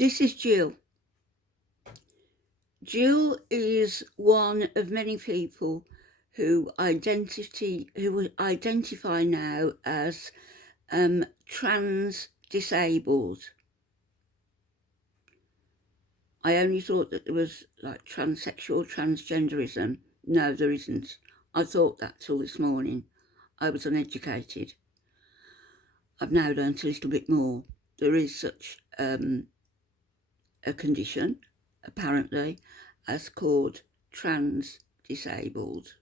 This is Jill. Jill is one of many people who identify now as trans disabled. I only thought that there was like transsexual, transgenderism. No, there isn't. I thought that till this morning. I was uneducated. I've now learnt a little bit more. There is such a condition, apparently, as called trans disabled.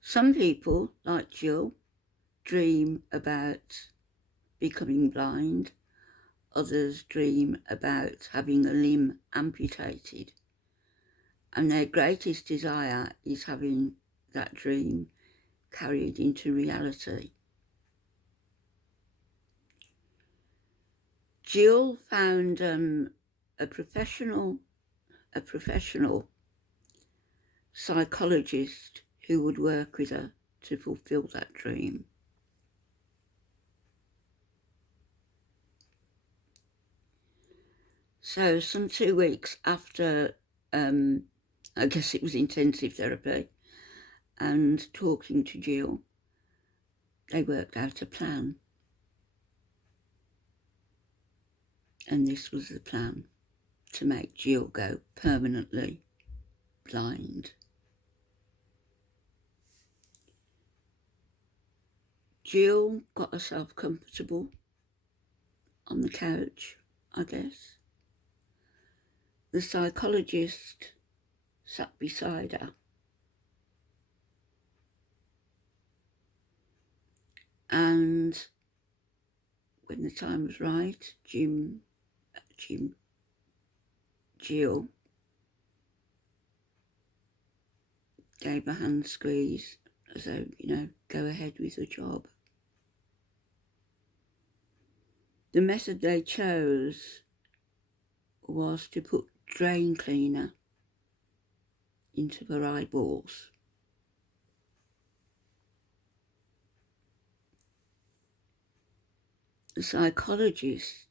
Some people, like Jill, dream about becoming blind. Others dream about having a limb amputated. And their greatest desire is having that dream carried into reality. Jill found a professional psychologist who would work with her to fulfill that dream. So some 2 weeks after, I guess it was intensive therapy, and talking to Jill, they worked out a plan. And this was the plan: to make Jill go permanently blind. Jill got herself comfortable on the couch, I guess. The psychologist sat beside her. And when the time was right, Jill gave a hand squeeze as though, go ahead with the job. The method they chose was to put drain cleaner into her eyeballs. The psychologist,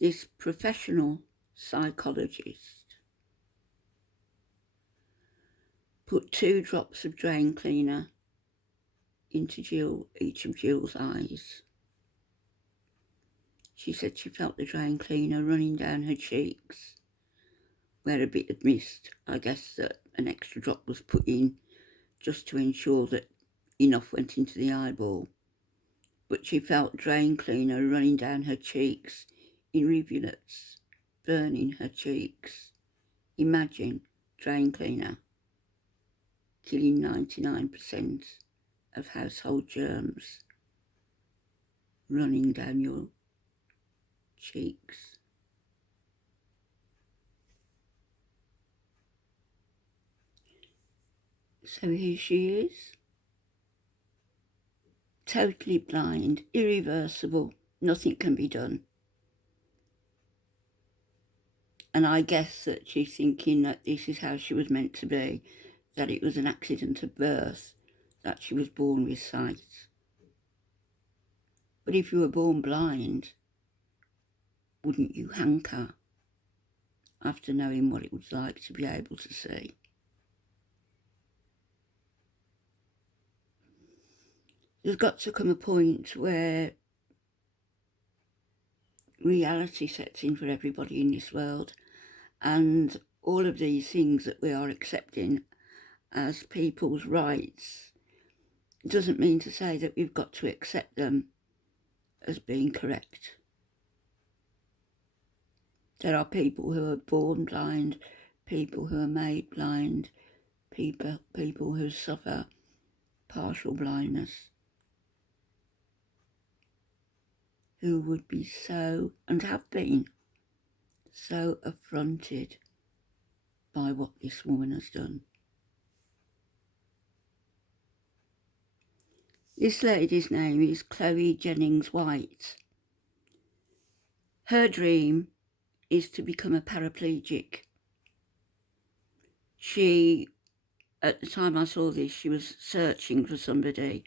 this professional psychologist, put 2 drops of drain cleaner into each of Jill's eyes. She said she felt the drain cleaner running down her cheeks, where a bit had missed. I guess that an extra drop was put in just to ensure that enough went into the eyeball. But she felt drain cleaner running down her cheeks in rivulets, burning her cheeks. Imagine drain cleaner killing 99% of household germs running down your cheeks. So here she is, totally blind, irreversible, nothing can be done. And I guess that she's thinking that this is how she was meant to be, that it was an accident of birth, that she was born with sight. But if you were born blind, wouldn't you hanker after knowing what it was like to be able to see? There's got to come a point where reality sets in for everybody in this world, and all of these things that we are accepting as people's rights doesn't mean to say that we've got to accept them as being correct. There are people who are born blind, people who are made blind, people who suffer partial blindness, who would be so, and have been, so affronted by what this woman has done. This lady's name is Chloe Jennings White. Her dream is to become a paraplegic. She, at the time I saw this, she was searching for somebody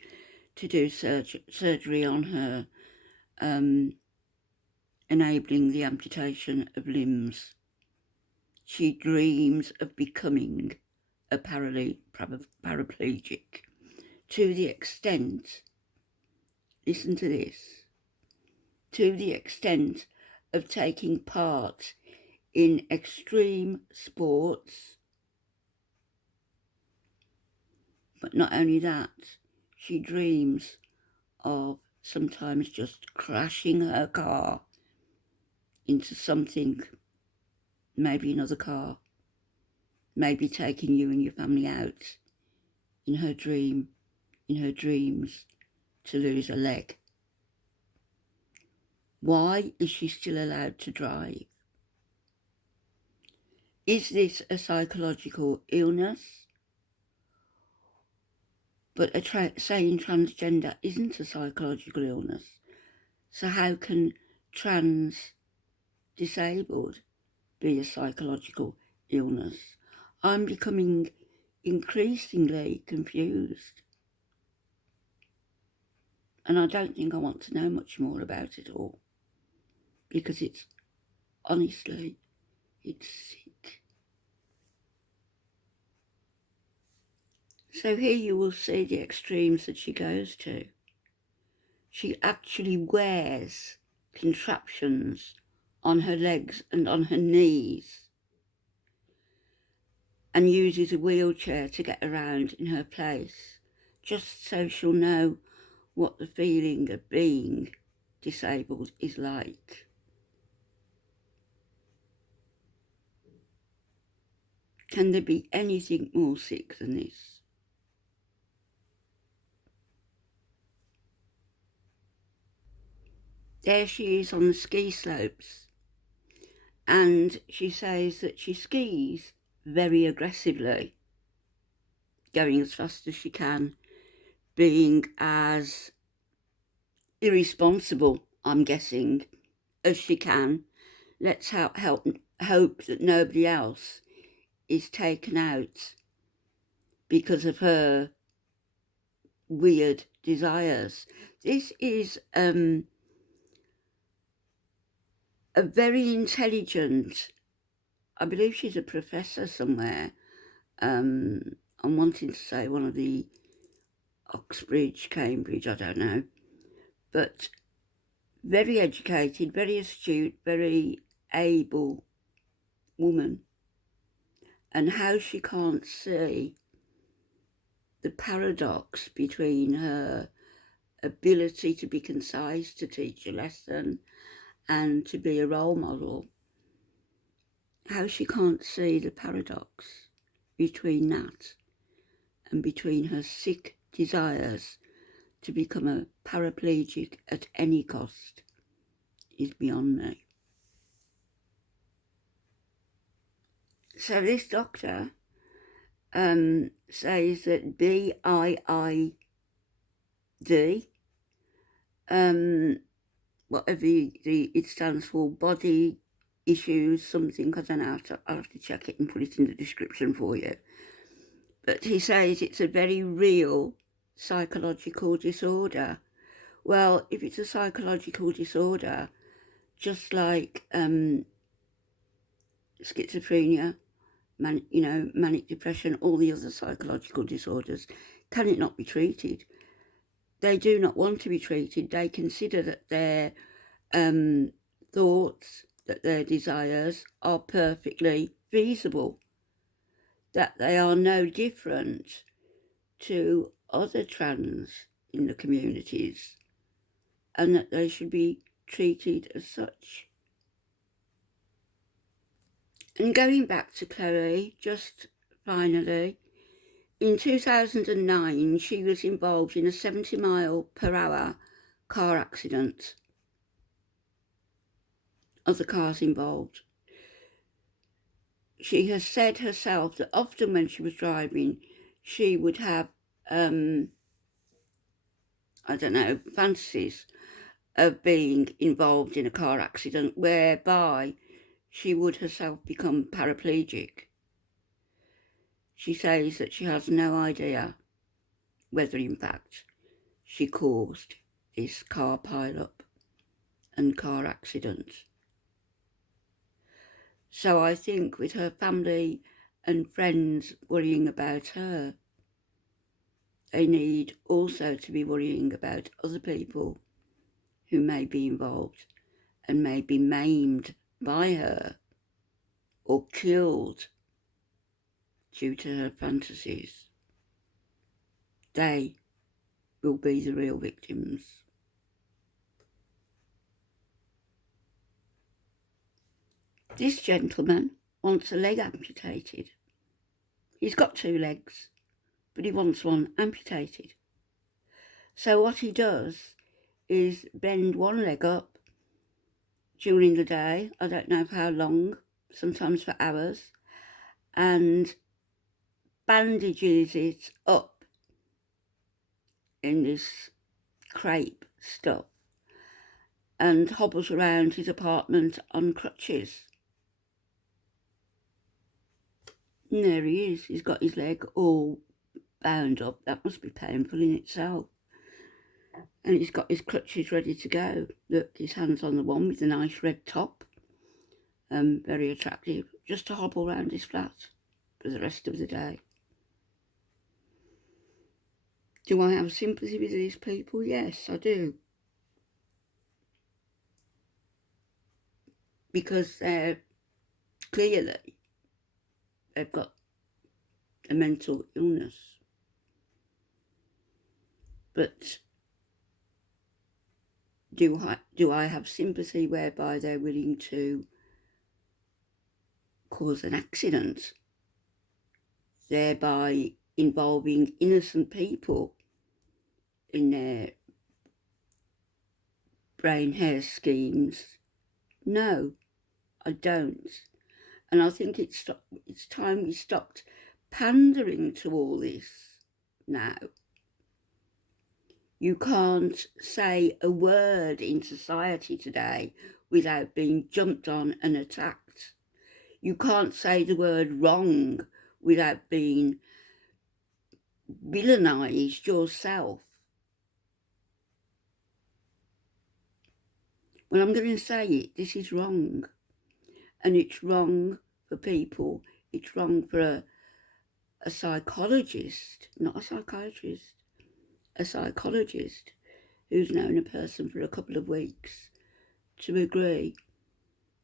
to do surgery on her, enabling the amputation of limbs. She dreams of becoming a paraplegic to the extent, listen to this, to the extent of taking part in extreme sports. But not only that, she dreams of sometimes just crashing her car into something, maybe another car, maybe taking you and your family out in her dreams, to lose a leg. Why is she still allowed to drive? Is this a psychological illness? But saying transgender isn't a psychological illness. So how can disabled be a psychological illness? I'm becoming increasingly confused. And I don't think I want to know much more about it all. Because it's, honestly, it's sick. So here you will see the extremes that she goes to. She actually wears contraptions on her legs and on her knees and uses a wheelchair to get around in her place, just so she'll know what the feeling of being disabled is like. Can there be anything more sick than this? There she is on the ski slopes, and she says that she skis very aggressively, going as fast as she can, being as irresponsible, I'm guessing, as she can. Let's hope that nobody else is taken out because of her weird desires. This is a very intelligent, I believe she's a professor somewhere. I'm wanting to say one of the Oxbridge, Cambridge, I don't know. But very educated, very astute, very able woman. And how she can't see the paradox between her ability to be concise, to teach a lesson, and to be a role model. How she can't see the paradox between that and between her sick desires to become a paraplegic at any cost is beyond me. So this doctor says that BIID, whatever it stands for, body issues, something, I don't know, I'll have to check it and put it in the description for you. But he says it's a very real psychological disorder. Well, if it's a psychological disorder, just like schizophrenia, manic depression, all the other psychological disorders, can it not be treated? They do not want to be treated. They consider that their thoughts, that their desires are perfectly feasible, that they are no different to other trans in the communities, and that they should be treated as such. And going back to Chloe, just finally, in 2009 she was involved in a 70-mile-per-hour car accident. Other cars involved. She has said herself that often when she was driving, she would have, fantasies of being involved in a car accident whereby she would herself become paraplegic. She says that she has no idea whether, in fact, she caused this car pile-up and car accident. So I think with her family and friends worrying about her, they need also to be worrying about other people who may be involved and may be maimed by her or killed due to her fantasies. They will be the real victims. This gentleman wants a leg amputated. He's got 2 legs, but he wants one amputated. So what he does is bend one leg up during the day, I don't know for how long, sometimes for hours, and bandages it up in this crepe stuff and hobbles around his apartment on crutches. And there he is, he's got his leg all bound up. That must be painful in itself. And he's got his crutches ready to go. Look, his hand's on the one with the nice red top. Very attractive, just to hobble around his flat for the rest of the day. Do I have sympathy with these people? Yes, I do. Because they've got a mental illness. But do I have sympathy whereby they're willing to cause an accident, thereby involving innocent people in their brain hair schemes? No, I don't. And I think it's time we stopped pandering to all this now. You can't say a word in society today without being jumped on and attacked. You can't say the word wrong without being villainised yourself. Well, I'm going to say it, this is wrong. And it's wrong for people, it's wrong for a psychologist, not a psychiatrist, a psychologist who's known a person for a couple of weeks to agree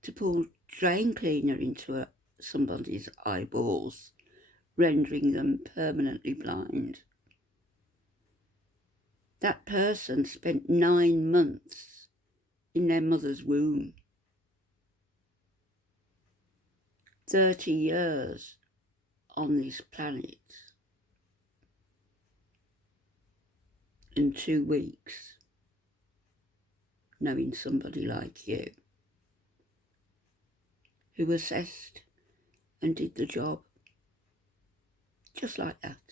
to pour drain cleaner into somebody's eyeballs, rendering them permanently blind. That person spent 9 months in their mother's womb. 30 years on this planet. In 2 weeks, knowing somebody like you who assessed and did the job just like that.